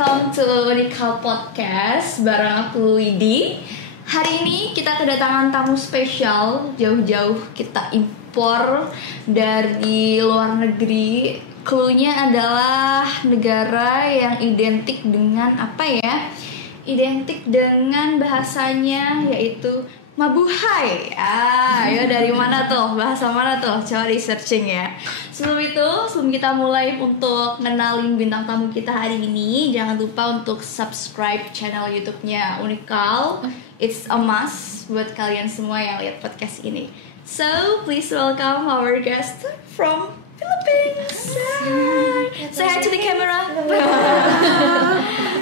welcome to Unikal Podcast bareng aku Widi. Hari ini kita kedatangan tamu spesial, jauh-jauh kita impor dari luar negeri. Cluenya adalah negara yang identik dengan apa ya? Identik dengan bahasanya yaitu Mabuhay. Ya dari mana tuh? Bahasa mana tuh? Coba di searching ya. Sebelum kita mulai untuk ngenalin bintang tamu kita hari ini, jangan lupa untuk subscribe channel YouTube-nya Unikal. It's a must buat kalian semua yang lihat podcast ini. So, please welcome our guest from Philippines. Say hi to the camera.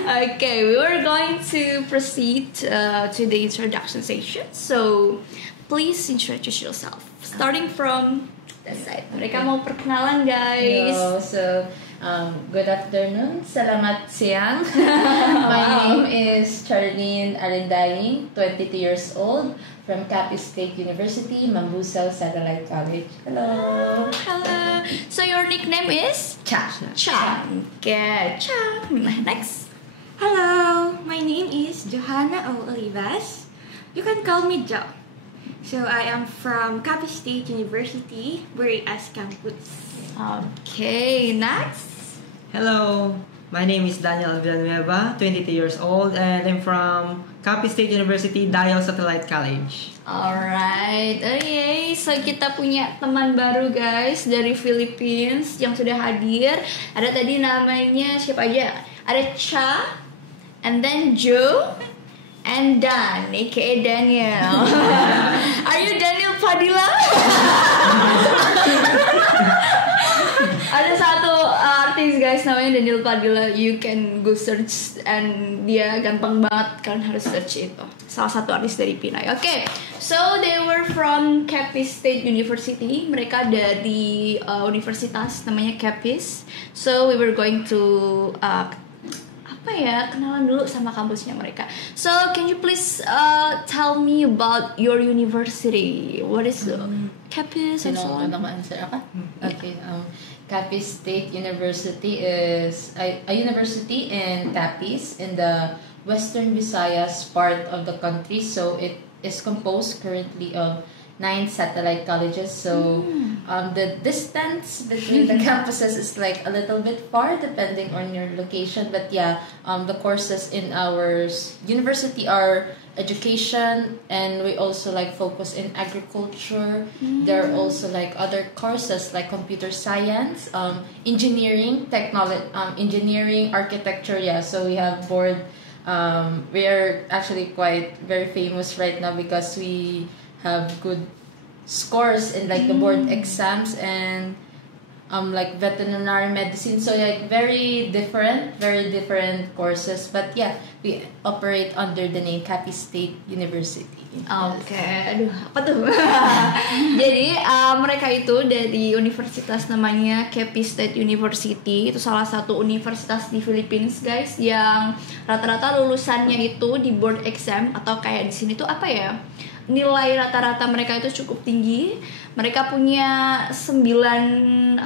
Okay, we are going to proceed to the introduction session. So, please introduce yourself. Starting from that side. Mereka mau perkenalan, guys. Hello, good afternoon. Salamat siang. My name is Charlene Arindaing, 22 years old, from Capiz State University, Mambusao Satellite College. Hello. Hello. So your nickname is Cha. Okay, Cha. Next. Hello, my name is Johanna O. Olivas. You can call me Jo. So I am from Capiz State University, Burias Campus. Okay, next. Hello, my name is Daniel Villanueva, 22 years old, and I'm from Capiz State University, Dial Satellite College. Alright, okay. So kita punya teman baru guys dari Philippines yang sudah hadir. Ada tadi namanya siapa aja? Ada Cha, and then Joe, and Dan, aka Daniel. Are you Daniel Padilla? Ada satu artis guys namanya Daniel Padilla. You can go search and dia gampang banget, kalian harus search itu. Salah satu artis dari Pinay. Okay, so they were from Capiz State University. Mereka dari universitas namanya Capiz. So we were going to kenalan dulu sama kampusnya mereka. So can you please tell me about your university? What is Capiz and so on? Okay. Capiz State University is a university in Capiz in the Western Visayas part of the country. So it is composed currently of 9 satellite colleges. So the distance between the campuses is like a little bit far depending on your location. But yeah, the courses in our university are education, and we also like focus in agriculture. There are also like other courses like computer science, engineering, technology, engineering, architecture. Yeah, so we have board. We are actually quite very famous right now because we have good scores in like the board exams, and like veterinary medicine. So like very different courses. But yeah, we operate under the name Capiz State University. Okay, aduh apa tuh? Jadi mereka itu dari universitas namanya Capiz State University. Itu salah satu universitas di Philippines guys, yang rata-rata lulusannya itu di board exam atau kayak di sini tuh apa ya? Nilai rata-rata mereka itu cukup tinggi. Mereka punya 9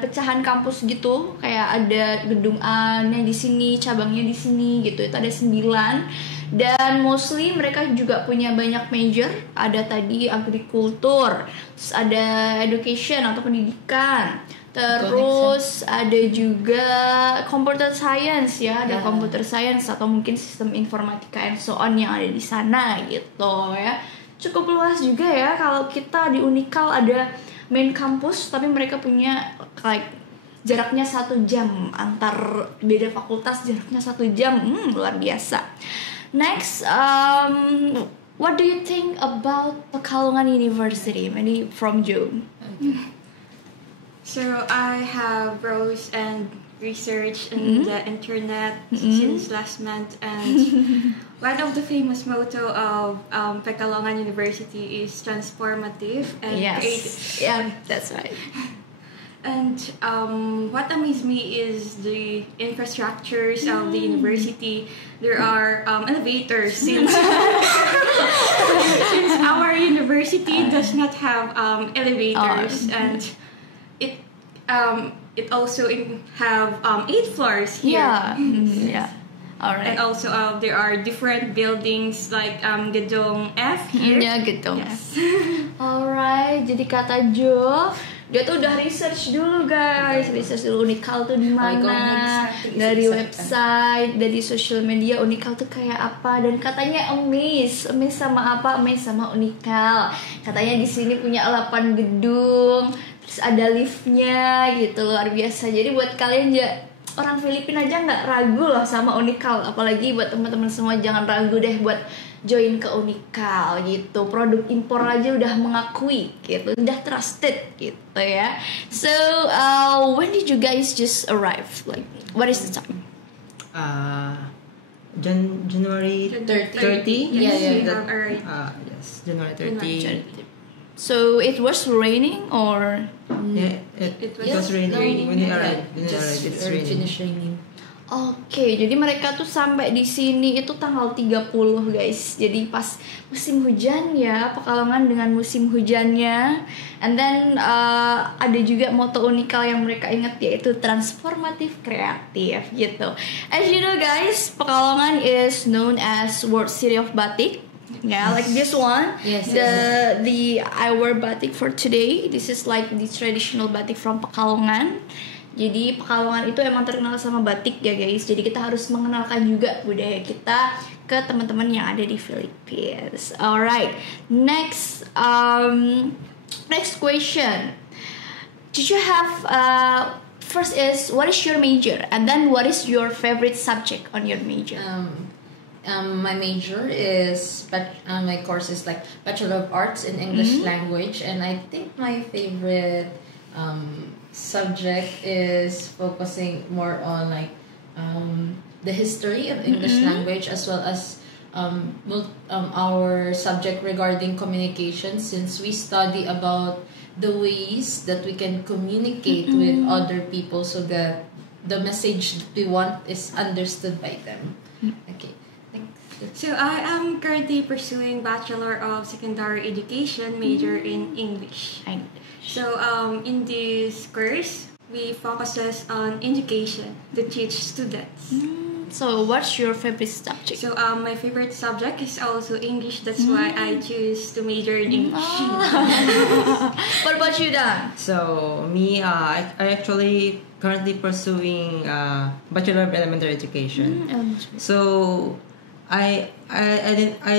pecahan kampus gitu. Kayak ada gedung A-nya di sini, cabangnya di sini gitu. Itu ada 9. Dan mostly mereka juga punya banyak major. Ada tadi agrikultur, ada education atau pendidikan. Terus ada juga computer science ya, ada computer science atau mungkin sistem informatika and so on yang ada di sana gitu ya. Cukup luas juga ya. Kalau kita di Unikal ada main campus, tapi mereka punya like jaraknya 1 jam antar beda fakultas, jaraknya 1 jam, luar biasa. Next, what do you think about Pekalongan University? Maybe from Joe. So I have browsed and researched on the internet since last month, and one of the famous motto of Pekalongan University is transformative and creative. Yeah, that's right. And what amazed me is the infrastructures of the university. There are elevators since our university does not have elevators, and it it also have 8 floors here. Yeah. Yeah. All right. And also there are different buildings like Gedung F here. Ya gitu. Yes. Alright, jadi kata Jo, dia tuh udah research dulu guys, research dulu Unikal tuh di mana, dari website, dari social media Unikal tuh kayak apa, dan katanya amazed sama apa, amazed sama Unikal. Katanya di sini punya 8 gedung, terus ada liftnya gitu, luar biasa. Jadi buat kalian orang Filipina aja nggak ragu loh sama Unikal, apalagi buat teman-teman semua jangan ragu deh buat join ke Unikal gitu. Produk impor aja udah mengakui gitu, udah trusted gitu ya. So when did you guys just arrive? Like what is the time? January 30. Yeah, we that- have already. yes, January 30. So it was raining or Yeah, it was raining when we arrived. It's raining. Finish raining. Oke, jadi mereka tuh sampai di sini itu tanggal 30 guys. Jadi pas musim hujan ya, Pekalongan dengan musim hujannya. And then ada juga moto Unikal yang mereka ingat, yaitu transformatif kreatif gitu. As you know guys, Pekalongan is known as World City of Batik. Yeah, like this one. Yes, The I wear batik for today. This is like the traditional batik from Pekalongan. Jadi Pekalongan itu emang terkenal sama batik ya guys. Jadi kita harus mengenalkan juga budaya kita ke teman-teman yang ada di Philippines. Alright, next question. Did you have first is what is your major, and then what is your favorite subject on your major? My major is my course is like Bachelor of Arts in English language, and I think my favorite subject is focusing more on like the history of English language, as well as our subject regarding communication, since we study about the ways that we can communicate with other people so that the message that we want is understood by them. Okay. So I am currently pursuing Bachelor of Secondary Education major in English. So in this course, we focuses on education to teach students. So what's your favorite subject? So my favorite subject is also English. That's why I choose to major in English. What about you, Dan? So me, I actually currently pursuing Bachelor of Elementary Education. So I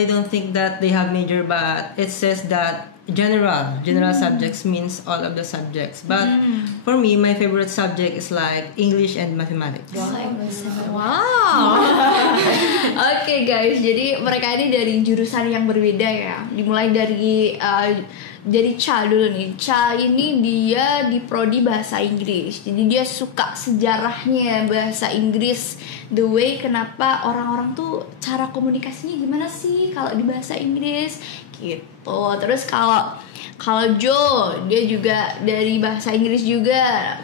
don't think that they have major, but it says that general subjects means all of the subjects. But for me, my favorite subject is like English and mathematics. Wow. Oke guys, jadi mereka ini dari jurusan yang berbeda ya. Dimulai dari Cha dulu nih. Cha ini dia di prodi bahasa Inggris. Jadi dia suka sejarahnya bahasa Inggris. The way kenapa orang-orang tuh cara komunikasinya gimana sih kalau di bahasa Inggris gitu. Terus kalau Joe, dia juga dari bahasa Inggris juga.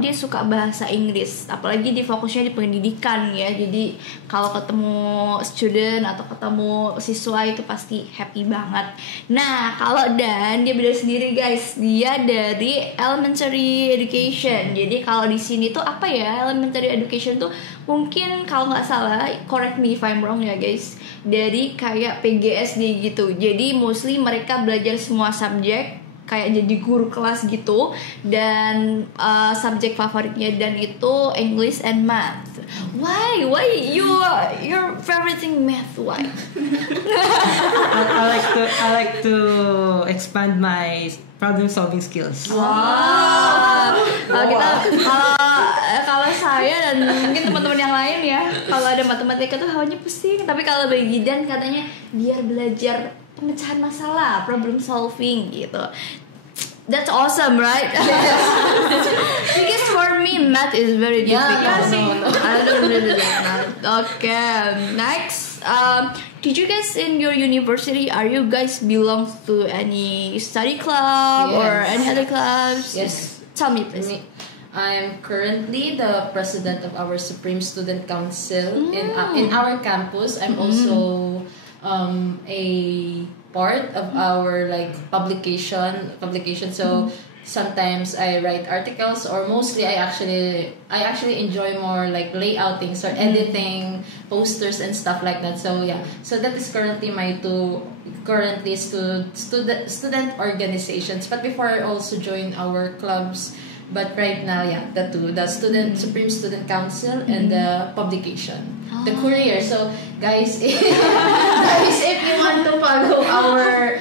Dia suka bahasa Inggris, apalagi di fokusnya di pendidikan ya. Jadi kalau ketemu student atau ketemu siswa itu pasti happy banget. Nah, kalau Dan, dia beda sendiri guys. Dia dari elementary education. Jadi kalau di sini tuh apa ya, elementary education tuh mungkin kalau nggak salah, correct me if I'm wrong ya guys, dari kayak PGSD gitu. Jadi mostly mereka belajar semua subjek, kayak jadi guru kelas gitu, dan subjek favoritnya Dan itu English and Math. Why your favorite thing Math? Why? I like to expand my problem solving skills. Wow. Kalau saya dan mungkin teman-teman yang lain ya, kalau ada matematika tuh hawanya pusing. Tapi kalau bagi Dan katanya biar belajar pemecahan masalah, problem solving gitu. That's awesome, right? Because for me, math is very difficult. I don't really like math. Okay, next. Did you guys in your university, are you guys belong to any study club or any other clubs? Yes. Tell me please. I am currently the president of our Supreme Student Council in our campus. I'm also a part of our like publication. So sometimes I write articles, or mostly I actually enjoy more like layoutings or editing posters and stuff like that. So yeah, so that is currently my two student organizations. But before I also joined our clubs. But right now, yeah, the Supreme Student Council and the publication, the Courier. So guys, if you want to follow our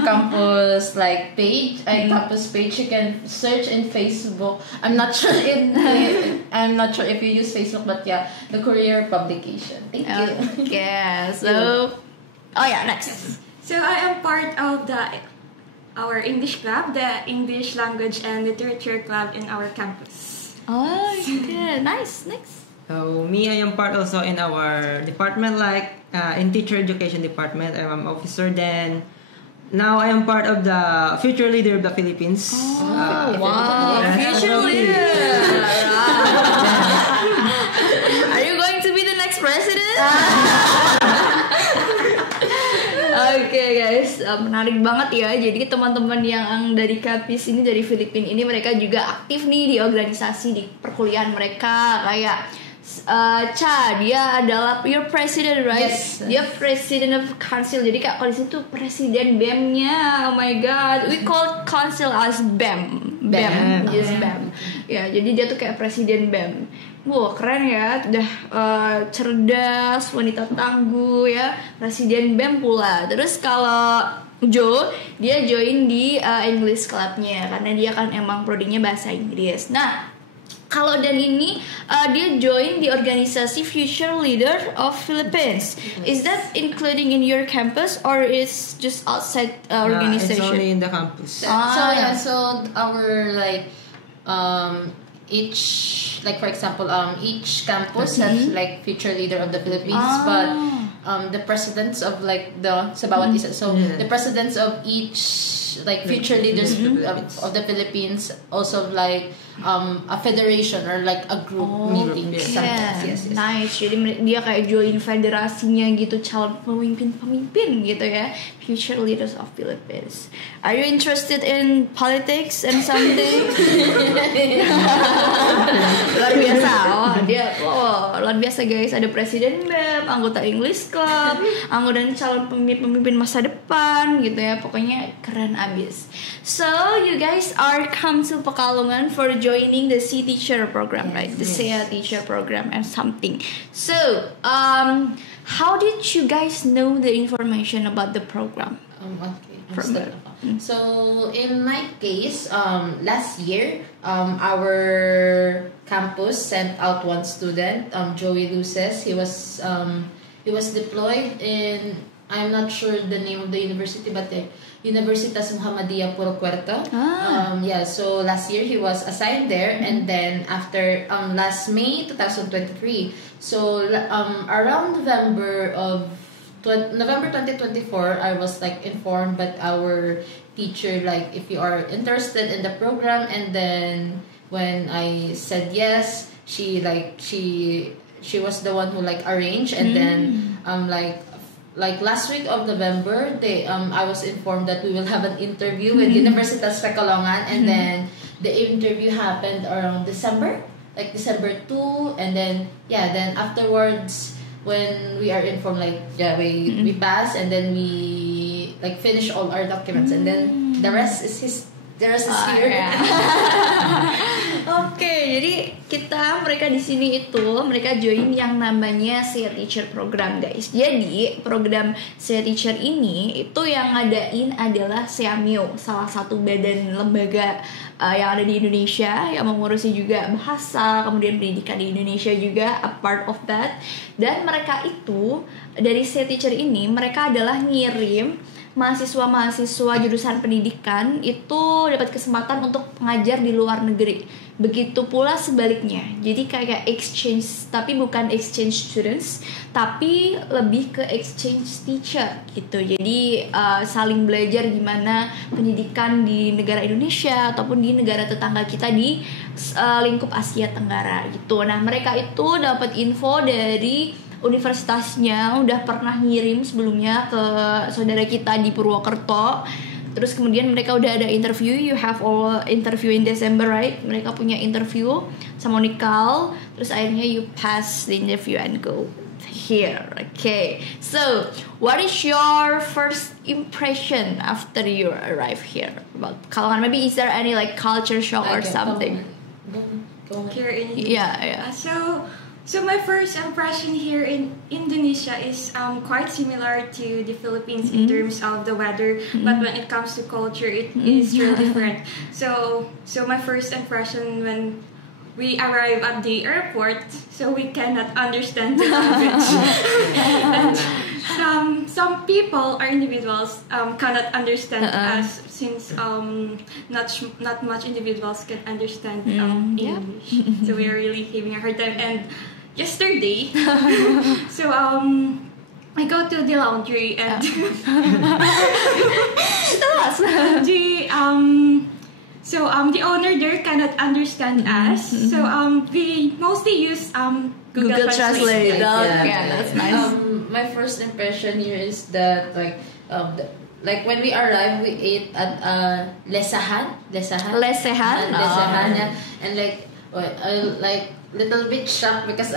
campus like page, campus page, you can search in Facebook. I'm not sure if you use Facebook, but yeah, the Courier publication. Thank you. Okay, so next. So I am part of our English club, the English Language and Literature Club in our campus. Oh, good. Nice. Next. So me, I am part also in our department, like in teacher education department. I'm an officer. Then now I am part of the future leader of the Philippines. Wow, future leader. Are you going to be the next president? Oke guys, menarik banget ya. Jadi teman-teman yang dari Kapis ini, dari Filipina ini, mereka juga aktif nih di organisasi di perkuliahan mereka. Kayak Cha, dia adalah your president, right? Yes. Dia president of council. Jadi kak kalau di situ presiden BEM-nya. Oh my god, we call council as BEM. Yes, BEM. Ya, jadi dia tuh kayak presiden BEM. Wah, keren ya. Udah cerdas, wanita tangguh ya. Presiden BEM pula. Terus kalau Joe, dia join di English Club-nya karena dia kan emang prodinya bahasa Inggris. Nah, kalau Dan ini dia join di organisasi Future Leader of Philippines. Is that including in your campus or is just outside organization? It's only in the campus. So our like each, like for example, each campus has like Future Leader of the Philippines, but the presidents of like sa bawat isa, so the presidents of each like Future Leaders of the Philippines also like a federation or like a group meeting. Yes. Nice. Jadi dia kayak join federasinya gitu, calon pemimpin gitu ya, Future Leaders of Philippines. Are you interested in politics and something? Luar biasa. Luar biasa guys. Ada presiden BEM, anggota English Club, anggota calon pemimpin masa depan gitu ya. Pokoknya keren abis. So you guys are come to Pekalongan for joining the C Teacher program, right? The SEA Teacher program and something. So how did you guys know the information about the program? So in my case, last year, our campus sent out one student, Joey Luces. He was deployed in, I'm not sure the name of the university, but Universitas Muhammadiyah Puro Puerto. So last year he was assigned there, and then after last May 2023, so around November 2024, I was like informed by our teacher, like if you are interested in the program, and then when I said yes, she was the one who like arranged, and then like last week of November, I was informed that we will have an interview with Universitas Pekalongan, and then the interview happened around December 2, and then afterwards, when we are informed, we pass, and then we like finish all our documents, and then the rest is here. Oke, jadi mereka di sini mereka join yang namanya SEA Teacher program, guys. Jadi program SEA Teacher ini itu yang ngadain adalah SEAMIO, salah satu badan lembaga yang ada di Indonesia yang mengurusi juga bahasa, kemudian pendidikan di Indonesia juga a part of that. Dan mereka itu dari SEA Teacher ini mereka adalah ngirim mahasiswa-mahasiswa jurusan pendidikan itu dapat kesempatan untuk mengajar di luar negeri. Begitu pula sebaliknya. Jadi kayak exchange, tapi bukan exchange students, tapi lebih ke exchange teacher gitu. Jadi saling belajar gimana pendidikan di negara Indonesia ataupun di negara tetangga kita di lingkup Asia Tenggara gitu. Nah, mereka itu dapat info dari universitasnya, udah pernah ngirim sebelumnya ke saudara kita di Purwokerto. Terus kemudian mereka udah ada interview, you have all interview in December, right? Mereka punya interview sama Unikal, terus akhirnya you pass the interview and go here. Okay, so what is your first impression after you arrive here about Pekalongan? Maybe is there any like culture shock or something? Here in Yeah. So my first impression here in Indonesia is quite similar to the Philippines in terms of the weather, but when it comes to culture, it is really different. So my first impression when we arrive at the airport, so we cannot understand the language. And some people or individuals cannot understand us since not much individuals can understand English. So we are really having a hard time. And yesterday, so I go to the laundry and the owner there cannot understand us. So we mostly use Google Translate. Yeah, that's nice. My first impression here is that like when we arrived, we ate at Lesahan, yeah. And I like little bit shocked because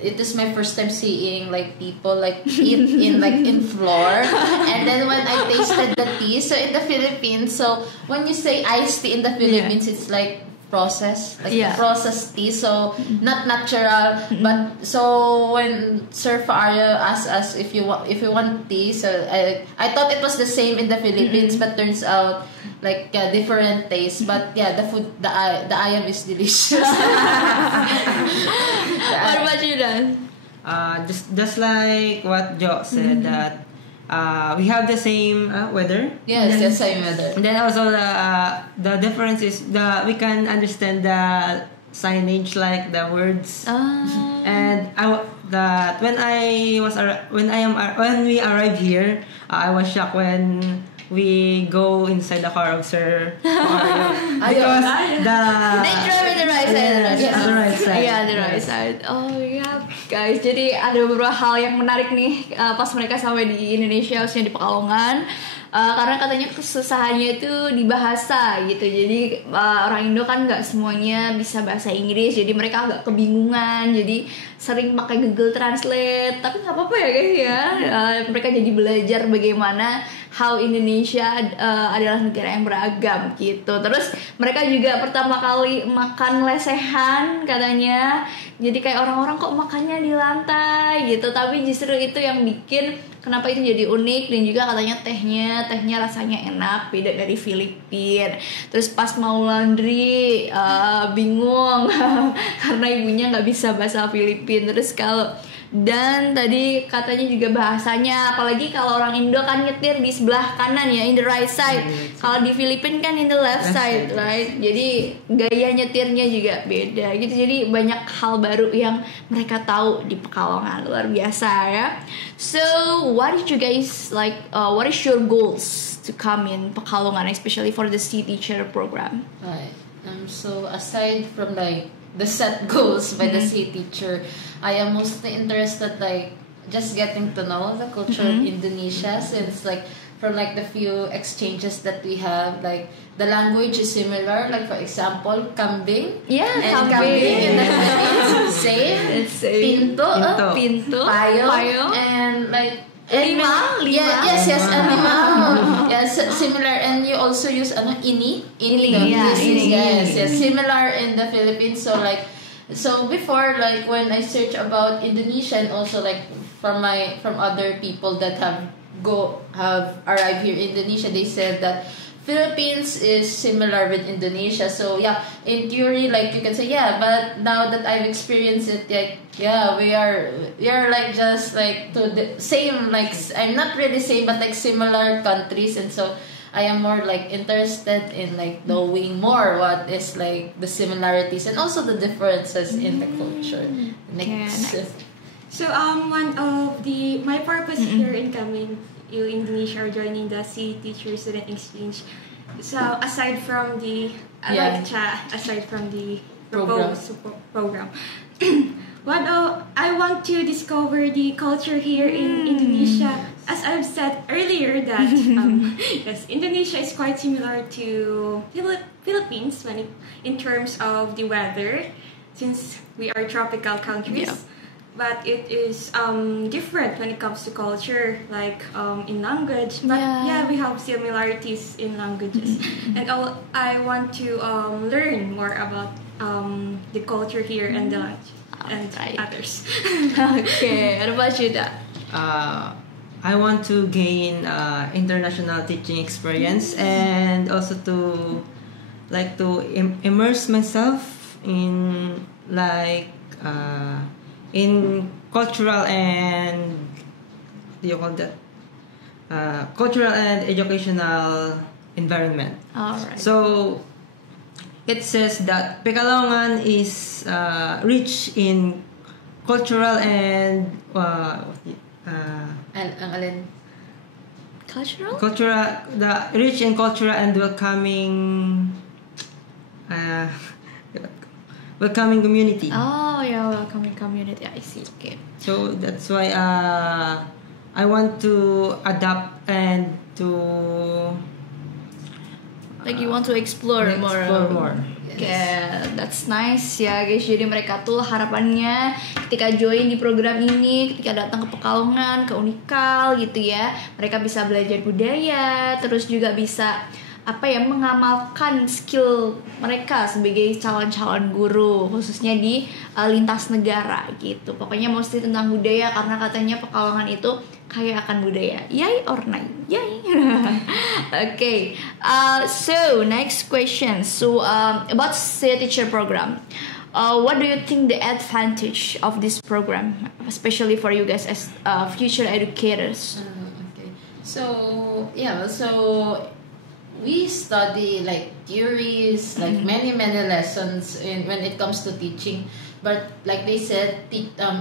it is my first time seeing like people like eat in floor. And then when I tasted the tea, so in the Philippines, so when you say iced tea in the Philippines, it's like processed processed tea, so not natural. But so when Sir Faario asked us if you want tea, so I thought it was the same in the Philippines, but turns out like different taste. But the food, the ayam is delicious. What about you, Dan? Just like what Jo said, that we have the same weather. Yes, the same weather. And then also the difference is we can understand the signage, like the words. And when we arrived here, I was shocked when we go inside the car of Sir Mario because they drive in the right side. The right side. Yeah, the right side. Oh yeah, guys. Jadi ada beberapa hal yang menarik nih pas mereka sampai di Indonesia, khususnya di Pekalongan. Karena katanya kesusahannya itu di bahasa gitu. Jadi orang Indo kan nggak semuanya bisa bahasa Inggris, jadi mereka agak kebingungan. Jadi sering pakai Google Translate. Tapi nggak apa-apa ya guys ya. Mereka jadi belajar bagaimana how Indonesia adalah negara yang beragam gitu. Terus mereka juga pertama kali makan lesehan katanya. Jadi kayak orang-orang kok makannya di lantai gitu. Tapi justru itu yang bikin kenapa itu jadi unik. Dan juga katanya tehnya rasanya enak, beda dari Filipina. Terus pas mau laundry bingung karena ibunya nggak bisa bahasa Filipina. Terus dan tadi katanya juga bahasanya, apalagi kalau orang Indo kan nyetir di sebelah kanan ya, in the right side. Kalau di Filipina kan in the left side, right? Jadi gaya nyetirnya juga beda gitu. Jadi banyak hal baru yang mereka tahu di Pekalongan, luar biasa ya. So what did you guys like? What is your goals to come in Pekalongan, especially for the C teacher program? Right. So aside from like the set goals by the C teacher, I am mostly interested like just getting to know the culture of Indonesia, since like from like the few exchanges that we have, like the language is similar. Like for example, kambing. Yeah, and kambing in the Philippines same. It's same. Pinto, payo, and like lima. Yes, and lima. Yes, similar. And you also use ini. Yes, similar in the Philippines. So before, like when I search about Indonesia, and also like from other people that have arrived here in Indonesia, they said that Philippines is similar with Indonesia. So yeah, in theory, like you can say but now that I've experienced it, like we are like just like to the same, like I'm not really same, but like similar countries. And so I am more like interested in like knowing more what is like the similarities and also the differences in the culture. Next. So one of my purpose here in coming to Indonesia or joining the C Teacher Student Exchange. So aside from the aside from the program, I want to discover the culture here in Indonesia. as I've said earlier, that yes, Indonesia is quite similar to Philippines in terms of the weather, since we are tropical countries. Yeah. But it is different when it comes to culture, like in language. But yeah, we have similarities in languages. And I want to learn more about the culture here and the language and others. Okay, what about you, Da? I want to gain international teaching experience and also to immerse myself in in cultural and cultural and educational environment. Alright. So it says that Pekalongan is rich in cultural and Ang alin? Cultural? rich in cultural and welcoming community. Oh yeah, welcoming community. I see. Okay. So that's why I want to adapt and to You want to explore more. Yes. Okay, that's nice ya guys. Jadi mereka tuh harapannya ketika join di program ini, ketika datang ke Pekalongan, ke Unikal gitu ya, mereka bisa belajar budaya, terus juga bisa mengamalkan skill mereka sebagai calon-calon guru, khususnya di lintas negara gitu. Pokoknya mostly tentang budaya, karena katanya Pekalongan itu kaya akan budaya. Yay or nay? Yay. Okay. So next question. So about Say Teacher program. What do you think the advantage of this program, especially for you guys as future educators? Okay. So we study like theories, like many lessons when it comes to teaching. But like they said,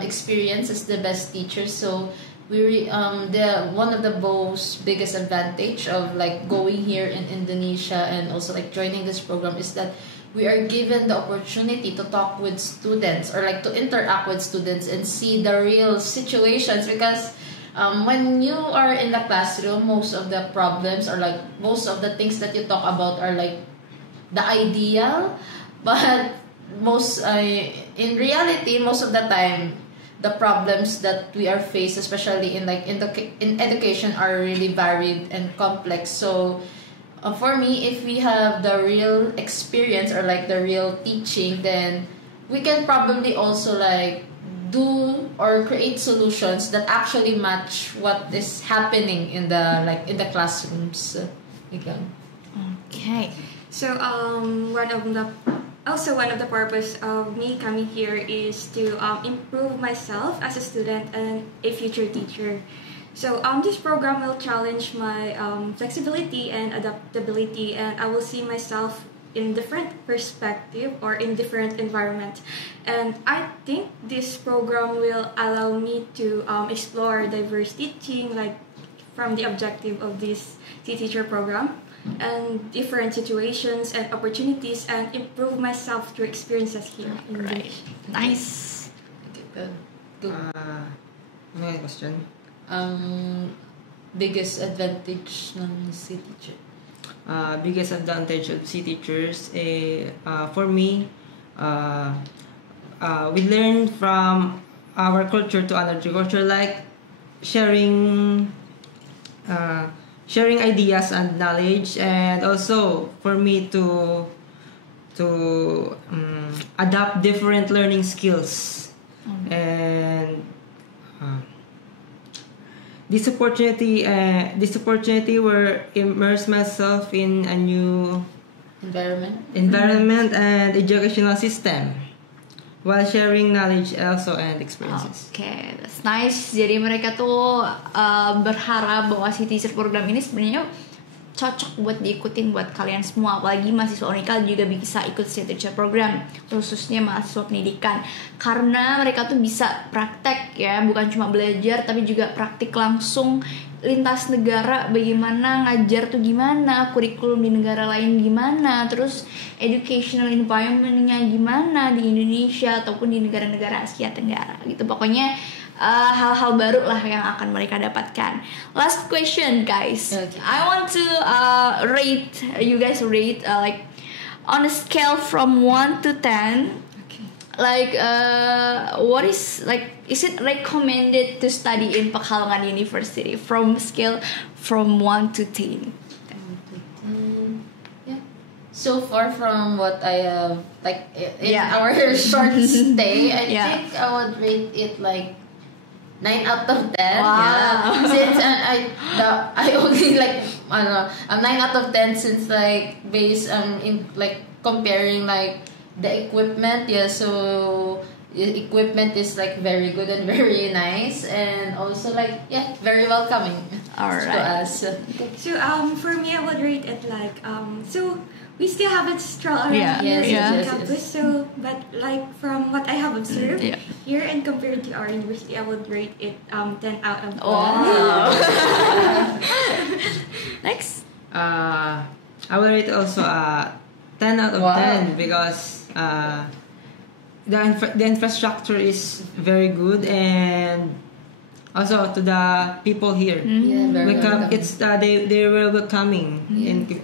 experience is the best teacher. So one of the most biggest advantage of like going here in Indonesia and also like joining this program is that we are given the opportunity to talk with students or like to interact with students and see the real situations, because when you are in the classroom, most of the problems or like most of the things that you talk about are like the ideal, but in reality, most of the time, the problems that we are faced, especially in education, are really varied and complex. So for me, if we have the real experience or like the real teaching, then we can probably also like do or create solutions that actually match what is happening in the classrooms. Okay. So one of the purpose of me coming here is to improve myself as a student and a future teacher. So this program will challenge my flexibility and adaptability, and I will see myself in different perspective or in different environment. And I think this program will allow me to explore diverse teaching, like from the objective of this teacher program, and different situations and opportunities, and improve myself through experiences here. Right. Nice. Okay, good. May question. Biggest advantage ng C teacher. Biggest advantage of C teachers, for me, we learn from our culture to another culture, like sharing ideas and knowledge, and also for me to adapt different learning skills. And this opportunity will immerse myself in a new environment and educational system while sharing knowledge also and experiences. Okay, that's nice. Jadi mereka tuh berharap bahwa si teacher program ini sebenarnya cocok buat diikutin buat kalian semua, apalagi mahasiswa Unikal juga bisa ikut si teacher program, khususnya mahasiswa pendidikan, karena mereka tuh bisa praktek ya, bukan cuma belajar tapi juga praktik langsung lintas negara, bagaimana ngajar tuh gimana, kurikulum di negara lain gimana, terus educational environment-nya gimana di Indonesia ataupun di negara-negara Asia Tenggara gitu. Pokoknya hal-hal baru lah yang akan mereka dapatkan. Last question guys. Okay. I want to rate you guys like on a scale from 1 to 10. Like what is it recommended to study in Pekalongan University from scale from 1 to 10? Yeah. So far from what I have in Yeah. our short stay, I Yeah. think I would rate it like 9 out of 10. Wow. Yeah. Since I only I'm 9 out of 10 since based in comparing the equipment. Yeah, so equipment is very good and very nice, and also very welcoming Alright. to us. So for me, I would rate it so we still haven't strolled around Yeah. here Yes, in yes, campus. yes. So but from what I have observed Yeah. here and compared to our university, I would rate it 10 out of 10. Wow. Next. I will rate also 10 out of Wow. 10 because the infrastructure is very good, and also to the people here. Yeah, very welcoming. It's they were welcoming, and the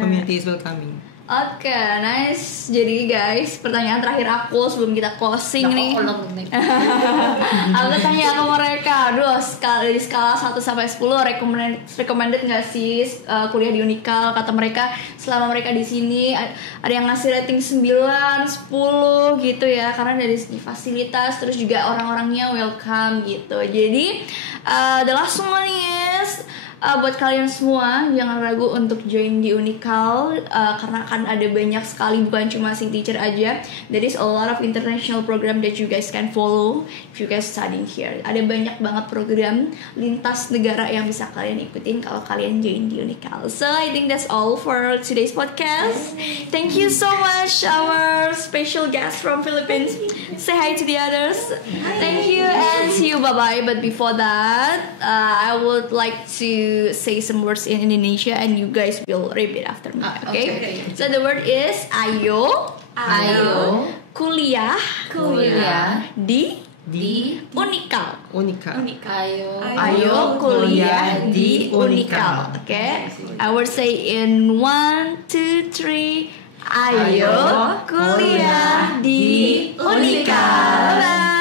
community is welcoming. Oke, nice. Jadi guys, pertanyaan terakhir aku sebelum kita closing nih. Aku tanya ke mereka, aduh, dari skala 1 sampai 10 recommended nggak sih kuliah di Unikal? Kata mereka selama mereka di sini ada yang ngasih rating 9, 10 gitu ya, karena dari segi fasilitas terus juga orang-orangnya welcome gitu. Jadi the last one is buat kalian semua jangan ragu untuk join di Unikal, karena akan ada banyak sekali, bukan cuma sing teacher aja. There is a lot of international program that you guys can follow if you guys studying here. Ada banyak banget program lintas negara yang bisa kalian ikutin kalau kalian join di Unikal. So I think that's all for today's podcast. Thank you so much our special guest from Philippines. Say hi to the others. Thank you and see you, bye bye. But before that, I would like to say some words in Indonesia and you guys will repeat after me. Okay? So the word is ayo kuliah di Unikal. Ayo kuliah di Unikal. Okay? I will say in 1, 2, 3. Ayo kuliah di Unikal. Bye.